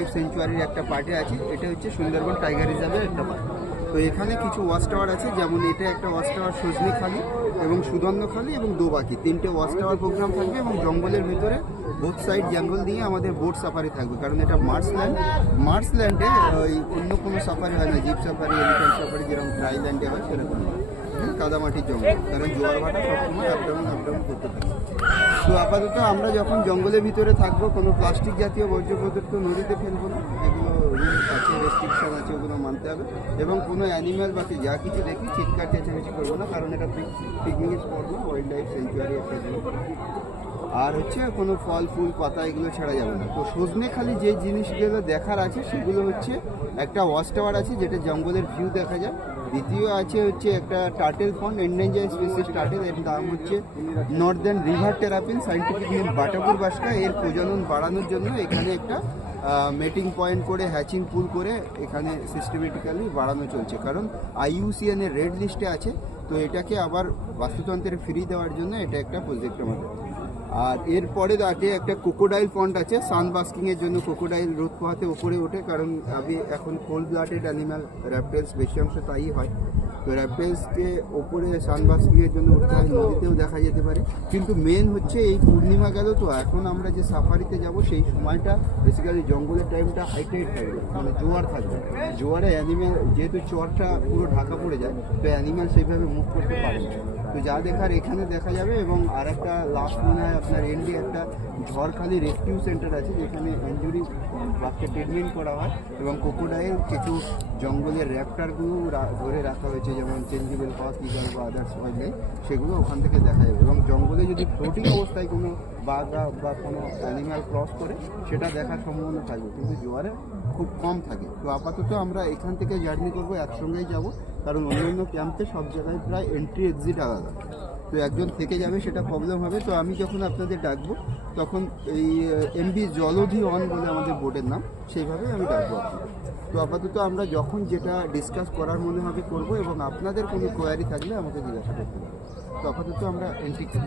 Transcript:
Life সেঞ্চুয়ারির একটা পার্টে আছি। এটা হচ্ছে সুন্দরবন টাইগার রিজার্ভের একটা পার্ট। তো এখানে কিছু ওয়াচ টাওয়ার আছে, যেমন এটা একটা ওয়াচ টাওয়ার সজনেখালি এবং সুদর্ণখালি এবং দোবাকি, তিনটে ওয়াচ টাওয়ার প্রোগ্রাম থাকবে এবং জঙ্গলের ভিতরে বোথ সাইড জঙ্গল দিয়ে আমাদের বোট সাফারি থাকবে, কারণ এটা মার্সল্যান্ডে ওই অন্য কোনো সাফারি হয় না, জিপ সাফারি, এলিফ্যান্ট সাফারি যেরকম ড্রাইল্যান্ডে হয় সেরকম নয়। কাদামাটির জঙ্গল, কারণ জোয়ার ভাটা সবসময় আপ ডাউন করতে থাকে। তো আপাতত আমরা যখন জঙ্গলের ভিতরে থাকবো, কোনো প্লাস্টিক জাতীয় বর্জ্য পদার্থ নদীতে ফেলবো না, যেগুলো রুল আছে, রেস্ট্রিকশন আছে, ওগুলো মানতে হবে। এবং কোনো অ্যানিম্যাল বাকি যা কিছু দেখি চিৎকার চেঁচামেচি করবো না, কারণ এটা পিকনিক স্পট না, ওয়াইল্ড লাইফ সেঞ্চুয়ারি একটা জিনিস। আর হচ্ছে কোনো ফল ফুল পাতা এগুলো ছাড়া যাবে না। তো সজনেখালি যে জিনিসগুলো দেখার আছে সেগুলো হচ্ছে একটা ওয়াচ টাওয়ার আছে যেটা জঙ্গলের ভিউ দেখা যায়। দ্বিতীয় আছে হচ্ছে একটা turtle fond, endanger species turtle, এর নাম হচ্ছে Northern river terrapin, scientific name Batapur বাসকা। এর প্রজনন বাড়ানোর জন্য এখানে একটা মেটিং পয়েন্ট করে হ্যাচিং পুল করে এখানে সিস্টেমেটিক্যালি বাড়ানো চলছে, কারণ IUCN এর রেড লিস্টে আছে। তো এটাকে আবার বাস্তুতন্ত্রে ফিরিয়ে দেওয়ার জন্য এটা একটা প্রজেক্ট আমাদের। আর এরপরে আগে একটা ক্রোকোডাইল পন্ড আছে, সানবাস্কিংয়ের জন্য ক্রোকোডাইল রোদ পোহাতে ওপরে ওঠে, কারণ আমি এখন কোল্ড ব্লাডেড অ্যানিম্যাল র্যাপটেলস বেশি অংশ তাই হয়। তো র্যাপটেলসকে ওপরে সানবাস্কিংয়ের জন্য উঠতে হয়, নদীতেও দেখা যেতে পারে। কিন্তু মেন হচ্ছে এই পূর্ণিমা গেল, তো এখন আমরা যে সাফারিতে যাব সেই সময়টা বেসিক্যালি জঙ্গলের টাইমটা হাইটাইট থাকবে, মানে জোয়ার থাকবে। জোয়ারে অ্যানিম্যাল যেহেতু চরটা পুরো ঢাকা পড়ে যায়, তো অ্যানিম্যাল সেইভাবে মুভ করতে পারে না। তো যা দেখার এখানে দেখা যাবে। এবং আর একটা লাস্ট মনে হয় আপনার এন্ডে একটা ঝড়খালি রেস্কিউ সেন্টার আছে, যেখানে ইঞ্জুরি বাচ্চা ট্রিটমেন্ট করা হয়। এবং ক্রোকোডাইল, কিছু জঙ্গলের র্যাপটারগুলো ধরে রাখা হয়েছে, যেমন চেঞ্জেবল পাস ইগল বা আদার্স ওয়াইল্ড লাইফ, সেগুলো ওখান থেকে দেখা যাবে। এবং জঙ্গলে যদি ফ্লোটিং অবস্থায় কোনো বাঘ বা কোনো অ্যানিম্যাল ক্রস করে সেটা দেখার সম্ভাবনা থাকবে, কিন্তু জোয়ারে খুব কম থাকে। তো আপাতত আমরা এখান থেকে জার্নি করবো, একসঙ্গেই যাব, কারণ অন্যান্য ক্যাম্পে সব জায়গায় প্রায় এন্ট্রি এক্সিট আলাদা। তো একজন থেকে যাবে সেটা প্রবলেম হবে। তো আমি যখন আপনাদের ডাকবো তখন এই MV জলধি অন বলে আমাদের বোর্ডের নাম, সেইভাবে আমি ডাকবো আপনাদের। তো আপাতত আমরা যখন যেটা ডিসকাস করার মনে হবে করবো, এবং আপনাদের কোনো কোয়ারি থাকলে আমাকে জিজ্ঞাসা করতে পারবো। তো আপাতত আমরা এন্ট্রি